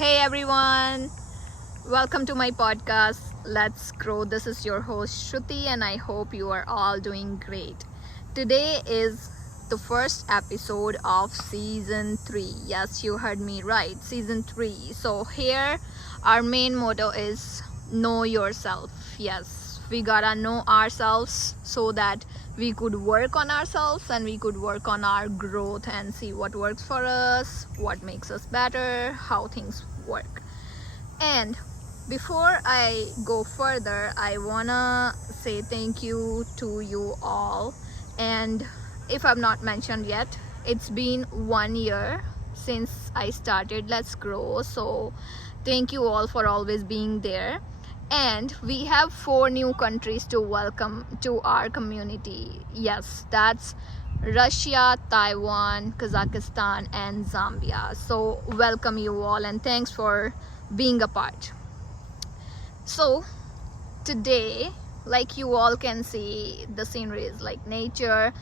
Hey everyone, welcome to my podcast. Let's grow. This is your host Shruti, and I hope you are all doing great. Today is the first episode of season 3. Yes, you heard me right, season 3. So, here our main motto is know yourself. Yes, we gotta know ourselves so that we could work on ourselves and we could work on our growth and see what works for us, what makes us better, how things work. And before I go further, I wanna say thank you to you all. And if I've not mentioned yet, it's been 1 year since I started Let's Grow. So thank you all for always being there. And we have 4 new countries to welcome to our community. Yes, that's Russia, Taiwan, Kazakhstan, and Zambia. So welcome you all and thanks for being a part. So today, like you all can see, the scenery is like nature.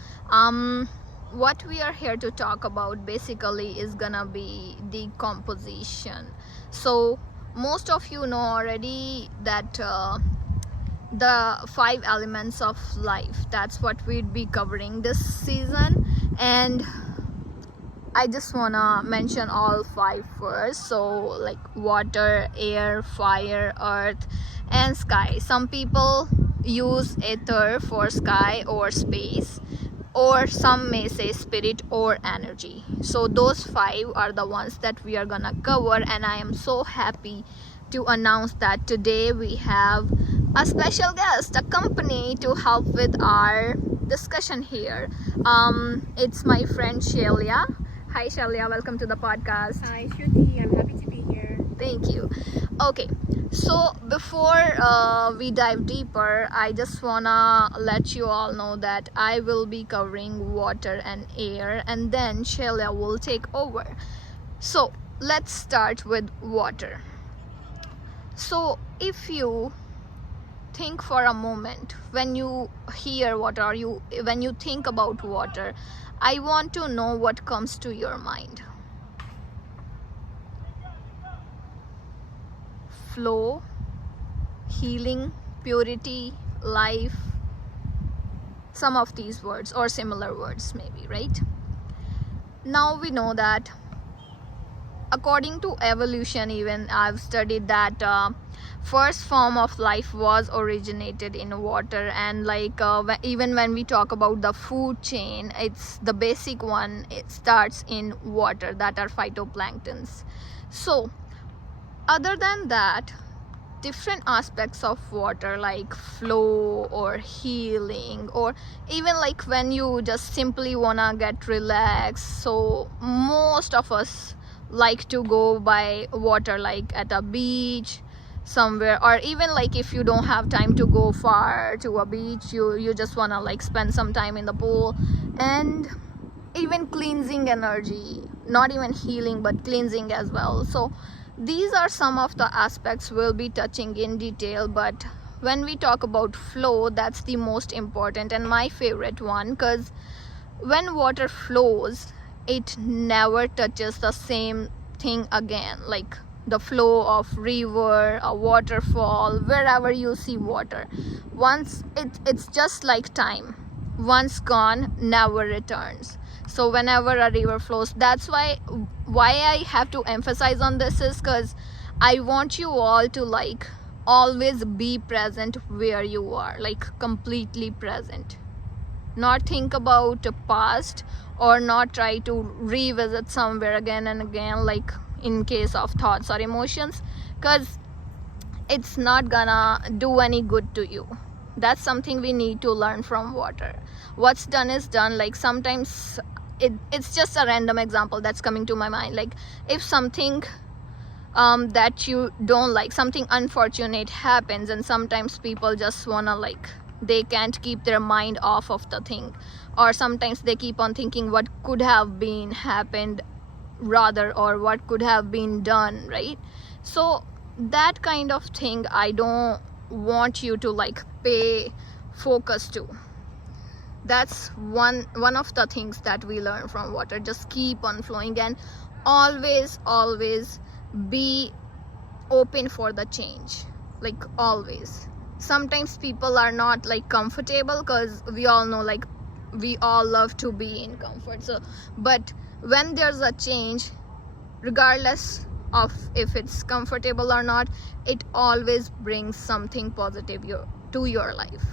What we are here to talk about basically is gonna be decomposition. So most of you know already that the 5 elements of life, that's what we'd be covering this season, and I just wanna mention all 5 first. So like water, air, fire, earth, and sky. Some people use ether for sky or space, or some may say spirit or energy. So those 5 are the ones that we are gonna cover, and I am so happy to announce that today we have a special guest, a company to help with our discussion here. It's my friend Shelia. Hi Shelia, welcome to the podcast. Hi, Shruti. I'm happy to be here. Thank you. Okay, so before we dive deeper, I just wanna let you all know that I will be covering water and air, and then Shelia will take over. So let's start with water. So if you think for a moment, when you hear water or when you think about water, I want to know what comes to your mind. Flow, healing, purity, life, some of these words or similar words maybe, right? Now we know that according to evolution, even I've studied that first form of life was originated in water, and like even when we talk about the food chain, it's the basic one, it starts in water, that are phytoplanktons. So other than that, different aspects of water like flow or healing, or even like when you just simply wanna get relaxed, so most of us like to go by water, like at a beach somewhere, or even like if you don't have time to go far to a beach, you just want to like spend some time in the pool. And even cleansing energy, not even healing but cleansing as well. So these are some of the aspects we'll be touching in detail, but when we talk about flow, that's the most important and my favorite one, because when water flows, it never touches the same thing again. Like the flow of river, a waterfall, wherever you see water, once it's just like time, once gone, never returns. So whenever a river flows, that's why I have to emphasize on this is because I want you all to like always be present where you are, like completely present, not think about the past, or not try to revisit somewhere again and again, like in case of thoughts or emotions, because it's not gonna do any good to you. That's something we need to learn from water. What's done is done. Like sometimes it's just a random example that's coming to my mind, like if something that you don't like, something unfortunate happens, and sometimes people just wanna like, they can't keep their mind off of the thing, or sometimes they keep on thinking what could have been happened rather, or what could have been done, right? So that kind of thing I don't want you to like pay focus to. That's one of the things that we learn from water. Just keep on flowing, and always be open for the change, like always. Sometimes people are not like comfortable, because we all know like we all love to be in comfort. So but when there's a change, regardless of if it's comfortable or not, it always brings something positive to your life,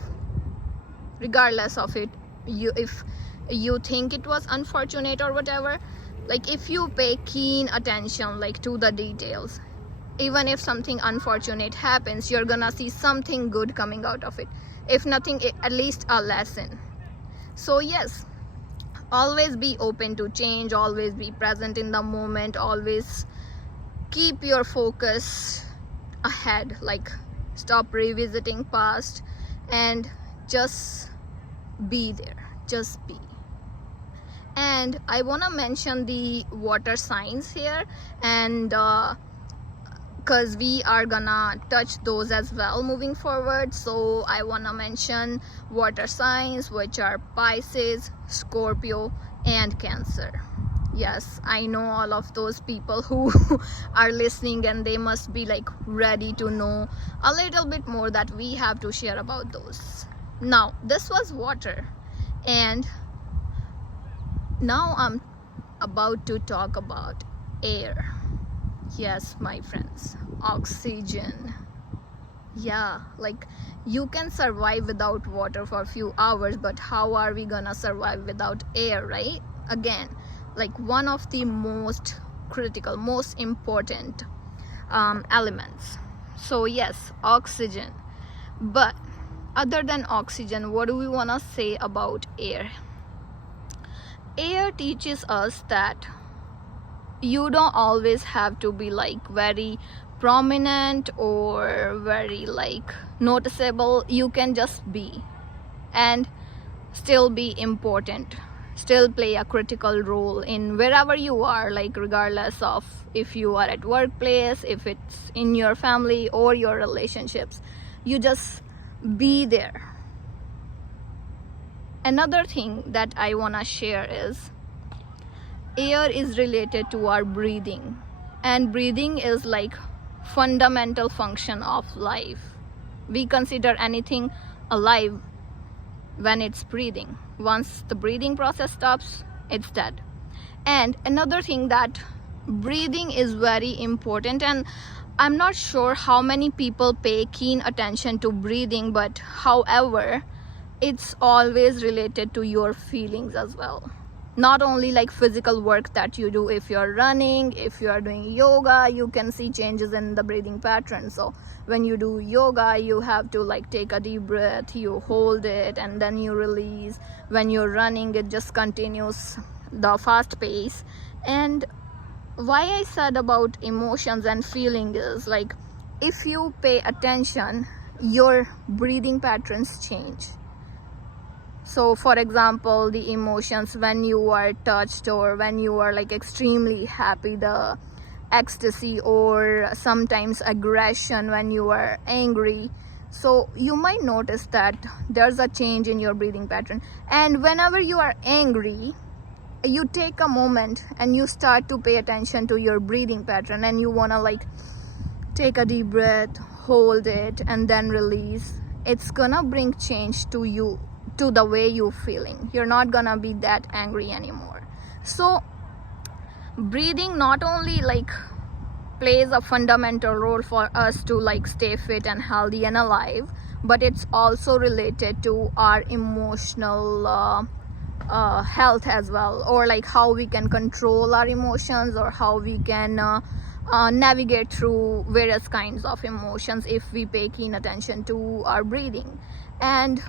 regardless of it. If you think it was unfortunate or whatever, like if you pay keen attention like to the details, even if something unfortunate happens, you're gonna see something good coming out of it. If nothing, at least a lesson. So yes, always be open to change, always be present in the moment, always keep your focus ahead, like stop revisiting past and just be there, just be. And I want to mention the water signs here, and because we are gonna touch those as well moving forward. So I want to mention water signs, which are Pisces, Scorpio and Cancer. Yes, I know all of those people who are listening, and they must be like ready to know a little bit more that we have to share about those. Now this was water, and now I'm about to talk about air. Yes, my friends, oxygen. Yeah, like you can survive without water for a few hours, but how are we gonna survive without air, right? Again, like one of the most critical, most important elements. So yes, oxygen. But other than oxygen, what do we want to say about air? Air teaches us that you don't always have to be like very prominent or very like noticeable. You can just be and still be important, still play a critical role in wherever you are, like regardless of if you are at workplace, if it's in your family or your relationships. You just be there. Another thing that I want to share is air is related to our breathing, and breathing is like fundamental function of life. We consider anything alive when it's breathing. Once the breathing process stops, it's dead. And another thing, that breathing is very important, and I'm not sure how many people pay keen attention to breathing, but however, it's always related to your feelings as well. Not only like physical work that you do. If you're running, if you are doing yoga, you can see changes in the breathing pattern. So when you do yoga, you have to like take a deep breath, you hold it and then you release. When you're running, it just continues the fast pace. And why I said about emotions and feeling is like, if you pay attention, your breathing patterns change. So for example, the emotions when you are touched or when you are like extremely happy, the ecstasy, or sometimes aggression when you are angry. So you might notice that there's a change in your breathing pattern. And whenever you are angry, you take a moment and you start to pay attention to your breathing pattern, and you want to like take a deep breath, hold it and then release. It's gonna bring change to you, to the way you're feeling. You're not gonna be that angry anymore. So breathing not only like plays a fundamental role for us to like stay fit and healthy and alive, but it's also related to our emotional health as well, or like how we can control our emotions, or how we can navigate through various kinds of emotions if we pay keen attention to our breathing. And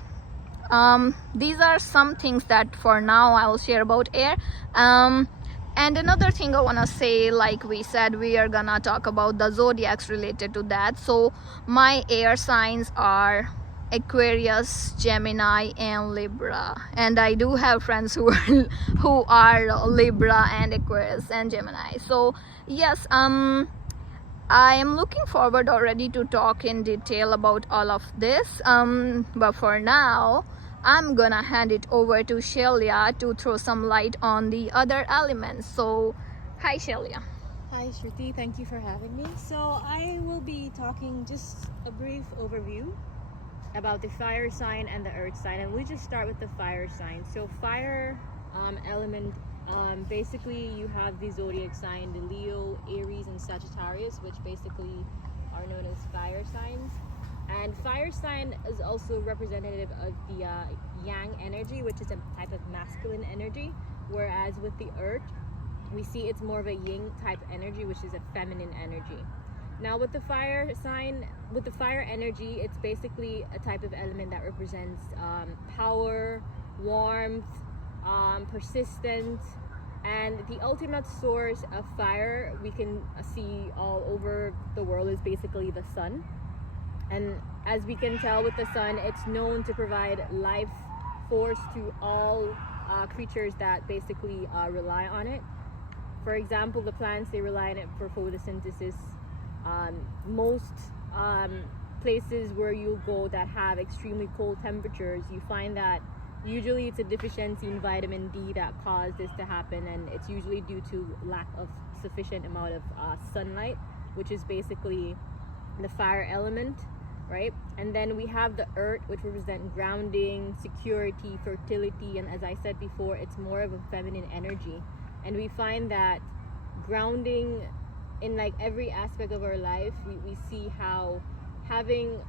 these are some things that for now I will share about air. And another thing I want to say, like we said, we are gonna talk about the zodiacs related to that. So my air signs are Aquarius, Gemini and Libra, and I do have friends who are Libra and Aquarius and Gemini. So yes, I am looking forward already to talk in detail about all of this, but for now I'm gonna hand it over to Shelia to throw some light on the other elements. So hi Shelia. Hi, Shruti. Thank you for having me. So, I will be talking just a brief overview about the fire sign and the earth sign, and we just start with the fire sign. So, fire element, basically, you have the zodiac sign, the Leo, Aries, and Sagittarius, which basically are known as fire signs. And fire sign is also representative of the yang energy, which is a type of masculine energy, whereas with the earth, we see it's more of a yin type energy, which is a feminine energy. Now with the fire sign, with the fire energy, it's basically a type of element that represents power, warmth, persistence, and the ultimate source of fire we can see all over the world is basically the sun. And as we can tell with the sun, it's known to provide life force to all creatures that basically rely on it. For example, the plants, they rely on it for photosynthesis. Most places where you go that have extremely cold temperatures, you find that usually it's a deficiency in vitamin D that caused this to happen, and it's usually due to lack of sufficient amount of sunlight, which is basically the fire element, right? And then we have the earth, which represent grounding, security, fertility, and as I said before, it's more of a feminine energy. And we find that grounding in like every aspect of our life, we see how having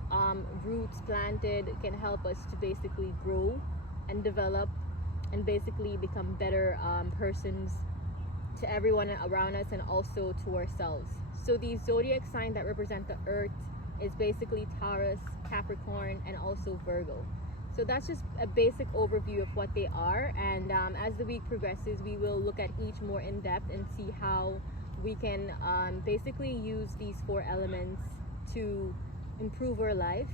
roots planted can help us to basically grow and develop and basically become better persons to everyone around us and also to ourselves. So the zodiac sign that represent the earth is basically Taurus, Capricorn, and also Virgo. So that's just a basic overview of what they are, and as the week progresses, we will look at each more in depth and see how we can basically use these four elements to improve our life,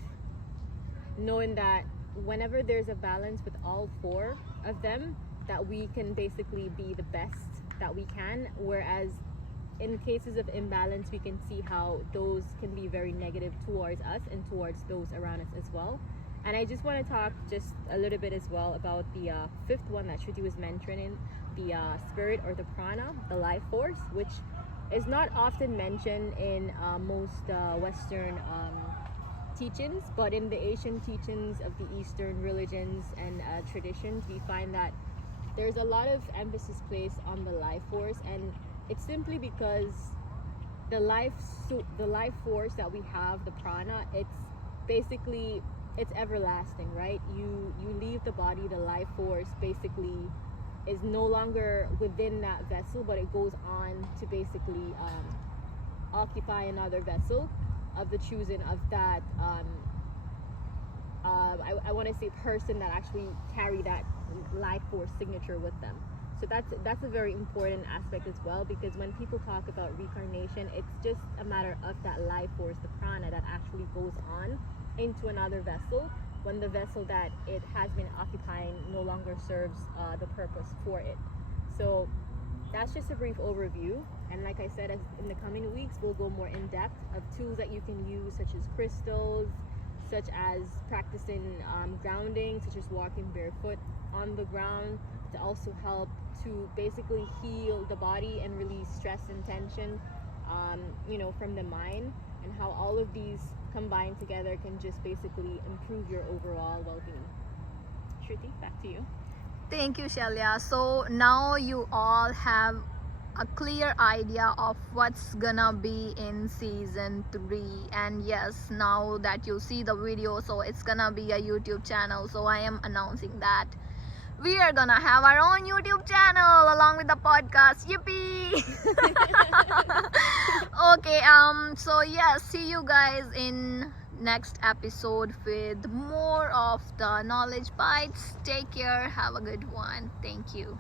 knowing that whenever there's a balance with all four of them, that we can basically be the best that we can, whereas in cases of imbalance, we can see how those can be very negative towards us and towards those around us as well. And I just want to talk just a little bit as well about the fifth one that Shruti was mentioning, the spirit or the prana, the life force, which is not often mentioned in most Western teachings, but in the Asian teachings of the Eastern religions and traditions, we find that there's a lot of emphasis placed on the life force, and it's simply because the life force that we have, the prana, it's basically it's everlasting, right? You leave the body, the life force basically is no longer within that vessel, but it goes on to basically occupy another vessel of the choosing of that I want to say person that actually carry that life force signature with them. So that's a very important aspect as well, because when people talk about reincarnation, it's just a matter of that life force, the prana, that actually goes on into another vessel when the vessel that it has been occupying no longer serves the purpose for it. So that's just a brief overview, and like I said, as in the coming weeks we'll go more in depth of tools that you can use, such as crystals, such as practicing grounding, such as walking barefoot on the ground, to also help to basically heal the body and release stress and tension from the mind, and how all of these combined together can just basically improve your overall well-being. Shruti, back to you. Thank you, Shalya. So now you all have a clear idea of what's gonna be in season 3, and yes, now that you see the video, so it's gonna be a YouTube channel, so I am announcing that we are gonna have our own YouTube channel along with the podcast. Yippee! Okay, so yeah, see you guys in next episode with more of the knowledge bites. Take care, have a good one. Thank you.